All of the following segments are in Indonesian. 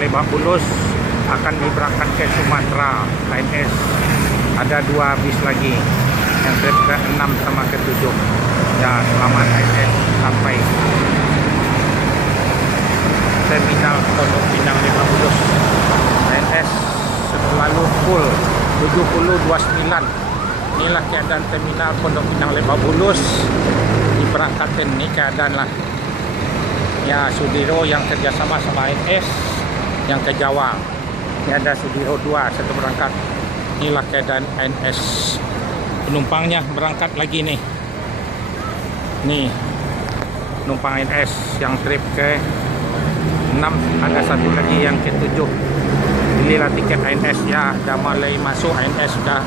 Lebak Bulus akan diberangkat ke Sumatera ANS. Ada 2 bis lagi yang trip ke-6 sama ke-7. Ya, selamat ANS sampai terminal Pondok Pinang Lebak Bulus. ANS selalu full 7029. Inilah keadaan terminal Pondok Pinang Lebak Bulus. Diberangkatin ini keadaan lah. Ya, Sudiro yang kerjasama sama ANS yang ke Jawa. Ini ada Sudiro 2 satu berangkat. Inilah keadaan ANS. Penumpangnya berangkat lagi nih. Nih penumpang ANS yang trip ke 6, ada satu lagi yang ke-7. Belilah tiket ANS ya. Dah mulai masuk ANS sudah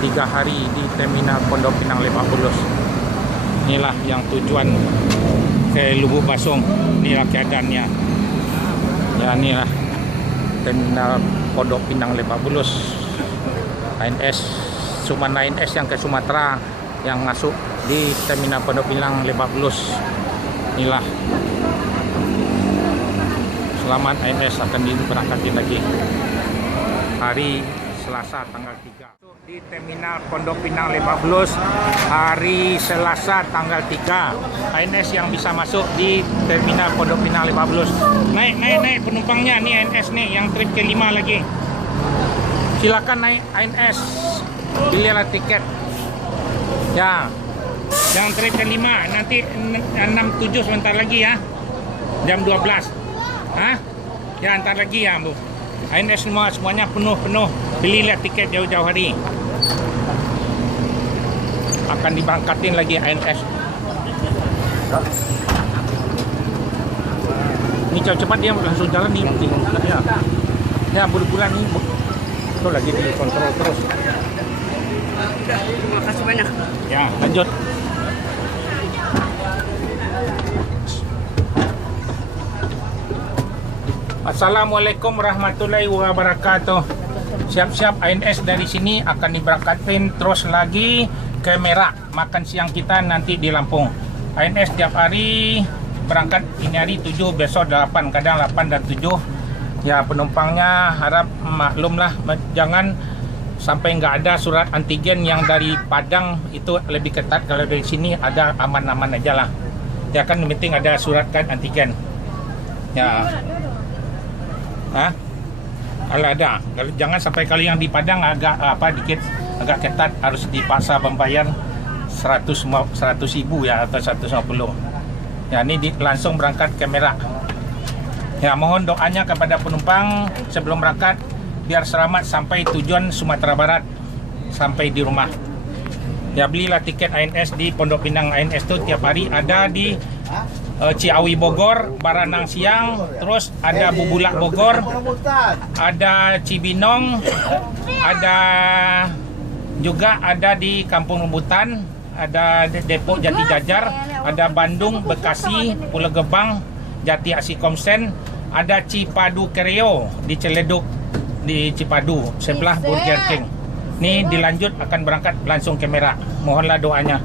3 hari di terminal Pondok Pinang Lebak Bulus. Inilah yang tujuan ke Lubuk Basung. Inilah keadaannya. Ya, inilah terminal Pondok Pinang Lebak Bulus. ANS Sumana ANS yang ke Sumatera yang masuk di terminal Pondok Pinang Lebak Bulus. Inilah. Selamat ANS akan diberangkatin lagi hari Selasa tanggal 3 di terminal Pondok Pinang Lebak Bulus. Hari Selasa tanggal 3 ANS yang bisa masuk di terminal Pondok Pinang Lebak Bulus. Naik penumpangnya nih ANS nih yang trip ke-5 lagi. Silakan naik ANS. Belilah tiket. Ya. Yang trip ke-5 nanti 6-7 sebentar lagi ya. Jam 12. Hah? Ya, antar lagi ya, Bu. ANS semuanya penuh. Belilah tiket jauh-jauh hari. Akan diberangkatin lagi ANS. Ini cepat dia langsung jalan nih. Ya. Ya, bulan nih. Itu lagi dikontrol terus. Terima kasih banyak. Ya, lanjut. Assalamualaikum warahmatullahi wabarakatuh. Siap-siap ANS dari sini akan diberangkatin terus lagi ke Merak. Makan siang kita nanti di Lampung. ANS tiap hari berangkat, ini hari 7, besok 8, kadang 8 dan 7. Ya, penumpangnya harap maklumlah, jangan sampai nggak ada surat antigen. Yang dari Padang itu lebih ketat, kalau dari sini ada aman-aman aja lah. Ya kan, penting ada surat kan antigen. Ya. Hah? Kalau ada, jangan sampai kali yang di Padang agak dikit agak ketat, harus dipaksa membayar 100.000 ya atau 150. Ya, ini langsung berangkat ke Merak. Ya, mohon doanya kepada penumpang sebelum berangkat biar selamat sampai tujuan Sumatera Barat, sampai di rumah. Ya, belilah tiket ANS di Pondok Pinang ANS itu tiap hari ada di Ciawi Bogor, Baranang Siang, terus ada Bubulak Bogor, ada Cibinong, ada juga ada di Kampung Rambutan, ada Depok Jati Jajar, ada Bandung, Bekasi, Pulau Gebang, Jati Asih Komsen, ada Cipadu Kereo di Celeduk di Cipadu sebelah Burger King. Ini dilanjut akan berangkat langsung ke Merak. Mohonlah doanya.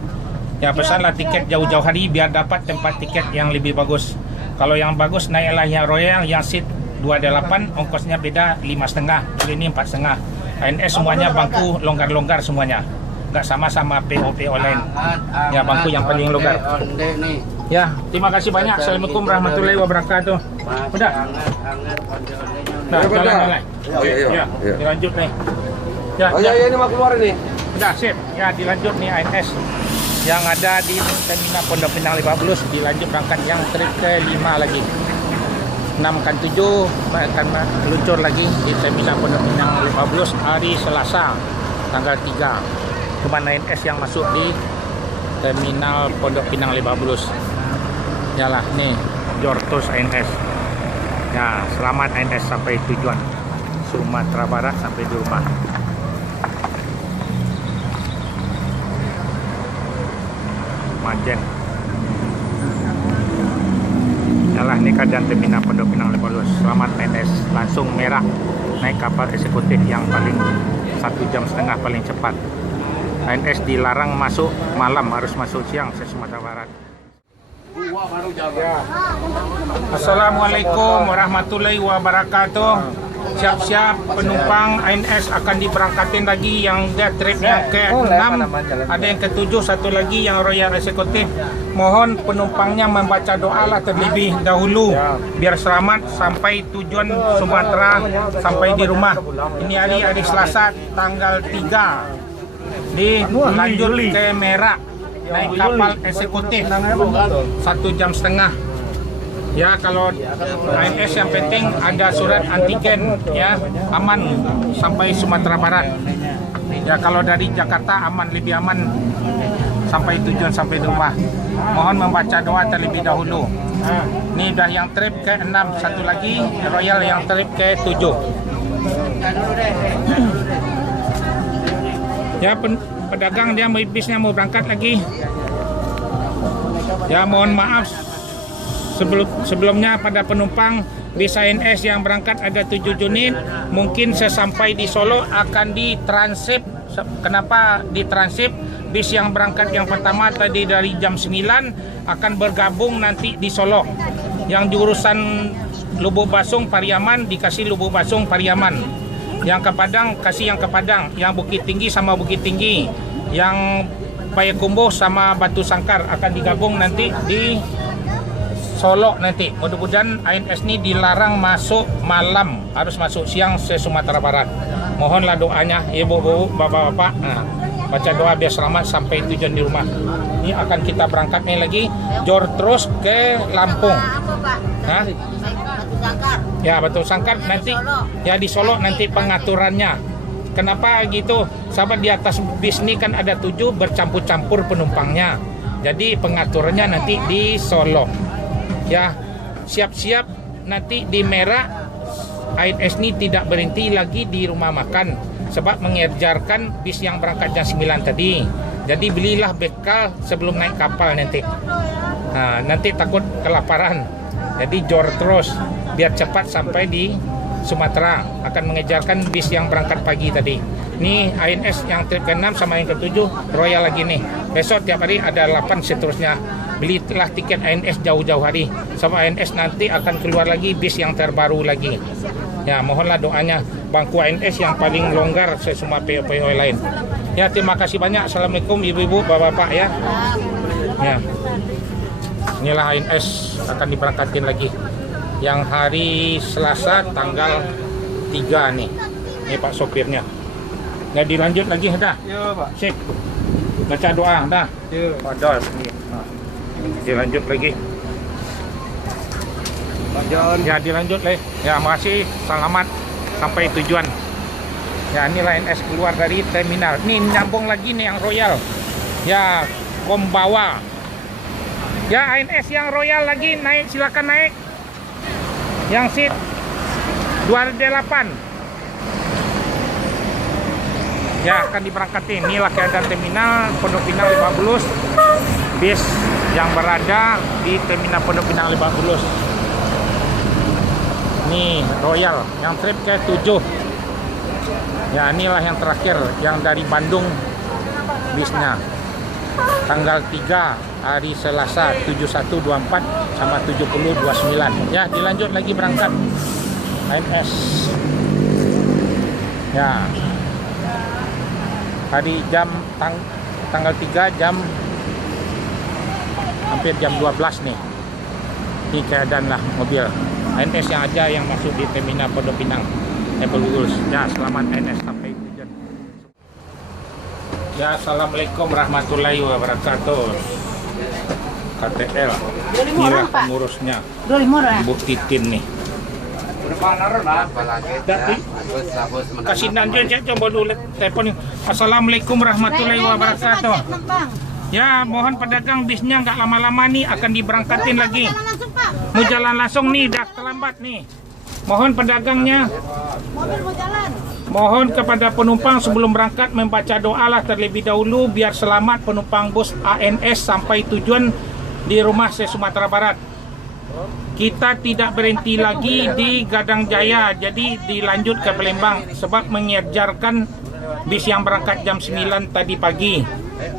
Ya, pesanlah tiket jauh-jauh hari biar dapat tempat tiket yang lebih bagus. Kalau yang bagus naiklah yang Royal, yang seat 28, ongkosnya beda 5,5. Kalau ini 4,5. ANS semuanya bangku longgar-longgar semuanya. Nggak sama PO lain. Ya, bangku yang paling longgar. Ya, terima kasih banyak. Assalamualaikum warahmatullahi wabarakatuh. Udah. Nah, jalan. Ya, dilanjut nih. Ya, ini mau keluar ini. udah sip. Ya, dilanjut nih ANS yang ada di terminal Pondok Pinang Lebak Bulus. Dilanjut berangkat yang trip ke-5 lagi. 6 kan 7 akan meluncur lagi di terminal Pondok Pinang Lebak Bulus hari Selasa tanggal 3. Cuma ANS yang masuk di terminal Pondok Pinang Lebak Bulus. Yalah nih Jortos ANS. Ya, selamat ANS sampai tujuan Sumatera Barat, sampai di rumah. Majen. Yalah, ini keadaan terminal Pondok Pinang Lebak Bulus. Selamat ANS langsung Merak, naik kapal eksekutif yang paling 1,5 jam paling cepat. ANS dilarang masuk malam, harus masuk siang ke Sumatera Barat. Assalamualaikum warahmatullahi wabarakatuh. Siap-siap penumpang ANS akan diberangkatin lagi yang dia trip yang ke-6, ada yang ke-7, satu lagi yang Royal Executive. Mohon penumpangnya membaca doa lah terlebih dahulu biar selamat sampai tujuan Sumatera, sampai di rumah. Ini hari Selasa tanggal 3 dilanjut ke Merak naik kapal eksekutif 1,5 jam. Ya, kalau ANS yang penting ada surat antigen, ya, aman sampai Sumatera Barat. Ya, kalau dari Jakarta aman, lebih aman sampai tujuan, sampai di rumah. Mohon membaca doa terlebih dahulu. Ini udah yang trip ke-6, satu lagi Royal yang trip ke-7. Ya, pedagang dia bisnya mau berangkat lagi. Ya, mohon maaf sebelumnya pada penumpang bis ANS yang berangkat ada 7 unit, mungkin sesampai di Solo akan ditransip. Kenapa ditransip? Bis yang berangkat yang pertama tadi dari jam 9 akan bergabung nanti di Solo. Yang jurusan Lubuk Basung Pariaman dikasih Lubuk Basung Pariaman. Yang ke Padang kasih yang ke Padang, yang Bukit Tinggi sama Bukit Tinggi, yang Payakumbuh sama Batu Sangkar akan digabung nanti di Solo nanti. Mudah-mudahan ANS ini dilarang masuk malam, harus masuk siang se Sumatera Barat. Mohonlah doanya ibu-ibu, bapak-bapak. Baca doa biar selamat sampai tujuan di rumah. Ini akan kita berangkatnya lagi jor terus ke Lampung. Hah? Ya, Batu Sangkar nanti. Ya, di Solo nanti pengaturannya. Kenapa gitu? Sahabat, di atas bis ini kan ada 7 bercampur-campur penumpangnya. Jadi pengaturannya nanti di Solo. Ya, siap-siap nanti di Merak ANS ini tidak berhenti lagi di rumah makan sebab mengejarkan bis yang berangkat jam 9 tadi. Jadi belilah bekal sebelum naik kapal nanti. Nah, nanti takut kelaparan. Jadi jor terus biar cepat sampai di Sumatera. Akan mengejarkan bis yang berangkat pagi tadi. Ini ANS yang ke-6 sama yang ke-7 Royal lagi nih. Besok tiap hari ada 8 seterusnya. Belilah tiket ANS jauh-jauh hari. Sama ANS nanti akan keluar lagi bis yang terbaru lagi. Ya, mohonlah doanya bangku ANS yang paling longgar semua PO-PO lain. Ya, terima kasih banyak. Assalamualaikum ibu-ibu, bapak-bapak ya. Ya. Inilah ANS akan diberangkatin lagi. Yang hari Selasa tanggal 3 nih. Ini Pak sopirnya. Nah, dilanjut lagi dah. Iya, Pak. Sip. Baca doa dah. Iya. Padahal ini. Dilanjut lagi. Ya, dilanjut lagi. Ya, makasih. Selamat sampai tujuan. Ya, ini ANS keluar dari terminal. Ini nyambung lagi nih yang Royal. Ya, Kombawa. Ya, ANS yang Royal lagi naik, silakan naik. Yang seat 208. Ya, akan diberangkatin. Inilah keadaan terminal Pondok Pinang Lebak Bulus. Bis yang berada di terminal Pondok Pinang Lebak Bulus. Ini Royal yang trip ke 7. Ya, inilah yang terakhir yang dari Bandung bisnya. Tanggal 3 hari Selasa 7124 sama 7029. Ya, dilanjut lagi berangkat ANS. Ya. Hari tanggal 3 jam hampir jam 12 nih. Ini keadaan lah mobil ANS yang aja yang masuk di terminal Pondok Pinang Lebak Bulus. Ya, selamat ANS sampai tujuan. Ya, assalamualaikum warahmatullahi wabarakatuh. KTL. Inilah pengurusnya. Bu Titin nih. Kasih nanti coba dulu telepon. Assalamualaikum warahmatullahi wabarakatuh. Ya, mohon pedagang bisnya nggak lama-lama nih akan diberangkatin lagi. Mau jalan langsung nih, dah terlambat nih. Mohon pedagangnya. Mohon kepada penumpang sebelum berangkat membaca doa lah terlebih dahulu biar selamat penumpang bus ANS sampai tujuan di rumah se Sumatera Barat. Kita tidak berhenti lagi di Gadang Jaya, jadi dilanjut ke Palembang sebab mengejarkan bis yang berangkat jam 9 tadi pagi.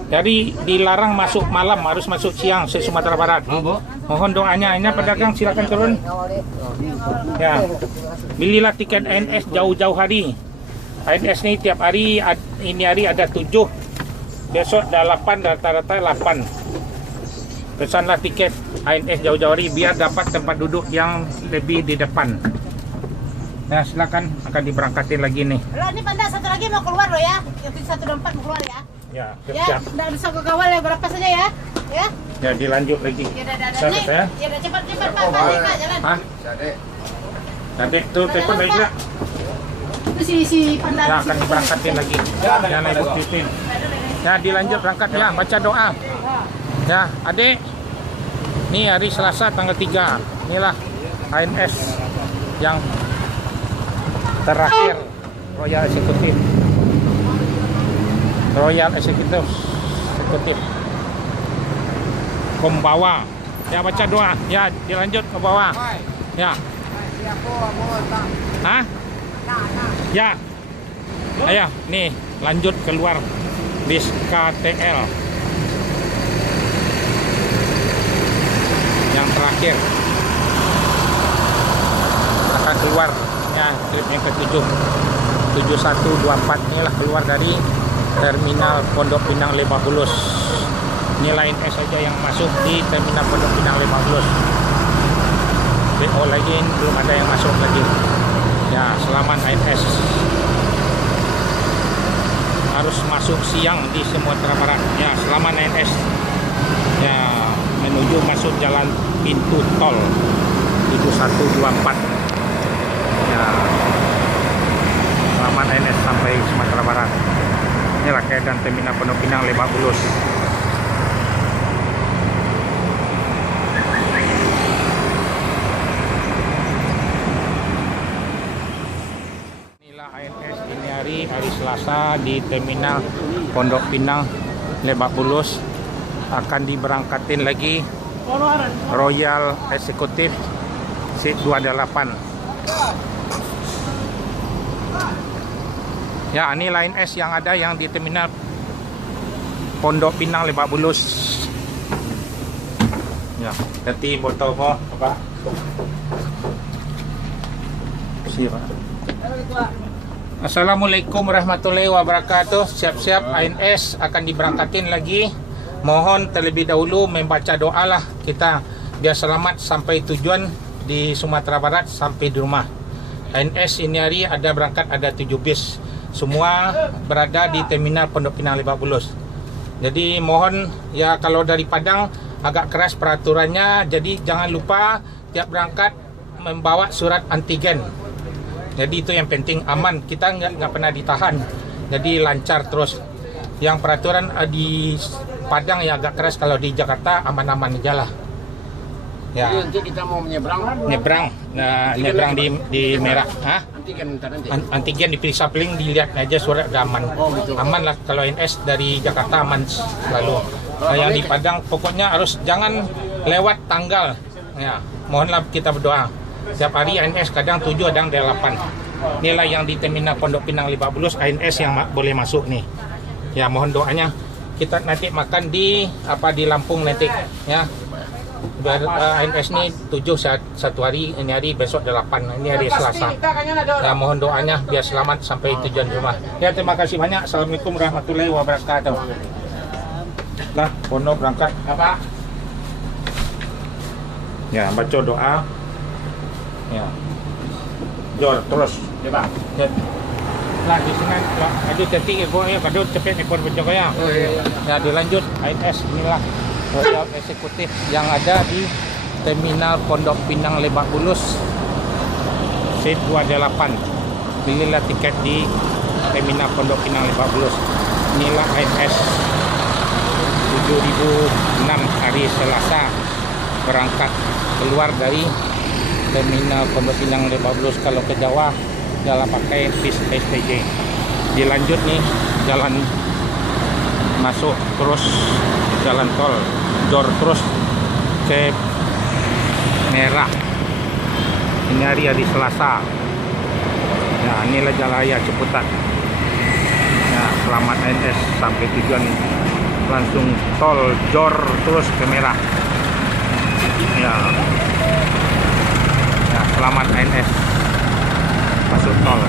Jadi dilarang masuk malam, harus masuk siang se Sumatera Barat. Mohon doanya. Ini pedagang silakan turun. Ya, belilah tiket ANS jauh-jauh hari. ANS ini tiap hari, ini hari ada 7, besok ada 8, rata-rata 8. Pesanlah tiket ANS jauh-jauh hari biar dapat tempat duduk yang lebih di depan. Nah, silakan, akan diberangkatin lagi nih. Lo ini Panda satu lagi mau keluar lo ya. Yang 1 dan 4 mau keluar ya. Ya, Ya, siap. udah bisa ke kawal ya, berapa saja ya? Ya. Ya, dilanjut lagi. Ya udah Satu ya. Ya udah cepat Pak, jalan. Hah? Nanti tuh telepon lagi lah. Itu si Panda. Ya, akan diberangkatin lagi. Ya, naik Titin. Ya, dilanjut berangkat ya, baca doa. Ya, adik. Ini hari Selasa tanggal 3. Inilah ANS yang terakhir Royal Executive. Royal Executive. Kombawa. Ya, baca doa. Ya, dilanjut ke bawah. Ya. Hah? Ya. Ayo, nih lanjut keluar bis KTL. Yang terakhir akan keluar ya, trip yang ke-7 7124. Inilah keluar dari terminal Pondok Pinang Lebak Bulus. Ini ANS saja yang masuk di terminal Pondok Pinang Lebak Bulus. BO lagi belum ada yang masuk lagi. Ya, selamat ANS. Harus masuk siang di Sumatera Barat. Ya, selamat ANS. Ya, menuju masuk jalan pintu tol 7124. Ya, selamat ANS sampai Sumatera Barat. Inilah keadaan terminal Pondok Pinang Lebak Bulus. Inilah ANS ini hari Selasa di terminal Pondok Pinang Lebak Bulus. Akan diberangkatin lagi Royal Executive Seat 228. Ya, ini ANS yang ada yang di terminal Pondok Pinang Lebak Bulus. Ya, nanti botol mo apa? Siapa? Assalamualaikum warahmatullahi wabarakatuh. Siap-siap ANS akan diberangkatin lagi. Mohon terlebih dahulu membaca doa lah kita biar selamat sampai tujuan di Sumatera Barat sampai di rumah. ANS ini hari ada berangkat ada 7 bis. Semua berada di terminal Pondok Pinang Lebak Bulus. Jadi mohon ya, kalau dari Padang agak keras peraturannya, jadi jangan lupa tiap berangkat membawa surat antigen. Jadi itu yang penting, aman, kita nggak pernah ditahan, jadi lancar terus. Yang peraturan di Padang ya agak keras, kalau di Jakarta aman-aman aja lah. Ya. Jadi nanti kita mau nyebrang, nah, nyebrang di merah. Hah? Antigen nanti. Antigen diperiksa, paling dilihat aja surat udah aman. Oh, gitu. Aman lah, kalau ANS dari Jakarta aman selalu. Nah, yang di Padang pokoknya harus jangan lewat tanggal. Ya, mohonlah kita berdoa. Setiap hari ANS kadang 7, kadang 8. Inilah yang di terminal Pondok Pinang Lebak Bulus ANS yang boleh masuk nih. Ya, mohon doanya. Kita nanti makan di Lampung nanti ya. ANS ini 7 satu hari, ini hari besok 8, ini hari Selasa. Ya, mohon doanya biar selamat sampai tujuan rumah. Ya, terima kasih banyak. Assalamualaikum warahmatullahi wabarakatuh. Nah, Pono berangkat apa? Ya, baca doa. Ya. Jor terus, ya Pak. Ya. Nah, di sini ada cantik ekor ya, kado cepet ekor berjaga ya. Oh, iya. Ya, dilanjut ANS inilah Royal Executive yang ada di terminal Pondok Pinang Lebak Bulus Seat 228. Belilah tiket di terminal Pondok Pinang Lebak Bulus. Inilah ANS 7006 hari Selasa berangkat keluar dari terminal Pondok Pinang Lebak Bulus. Kalau ke Jawa jalan pakai bis STJ. Dilanjut nih jalan masuk terus jalan tol Jor terus ke merah. Ini hari Selasa. Ya, inilah jalan raya Ciputat. Ya, selamat ANS sampai tujuan langsung tol jor terus ke merah. Ya, ya selamat ANS masuk tol.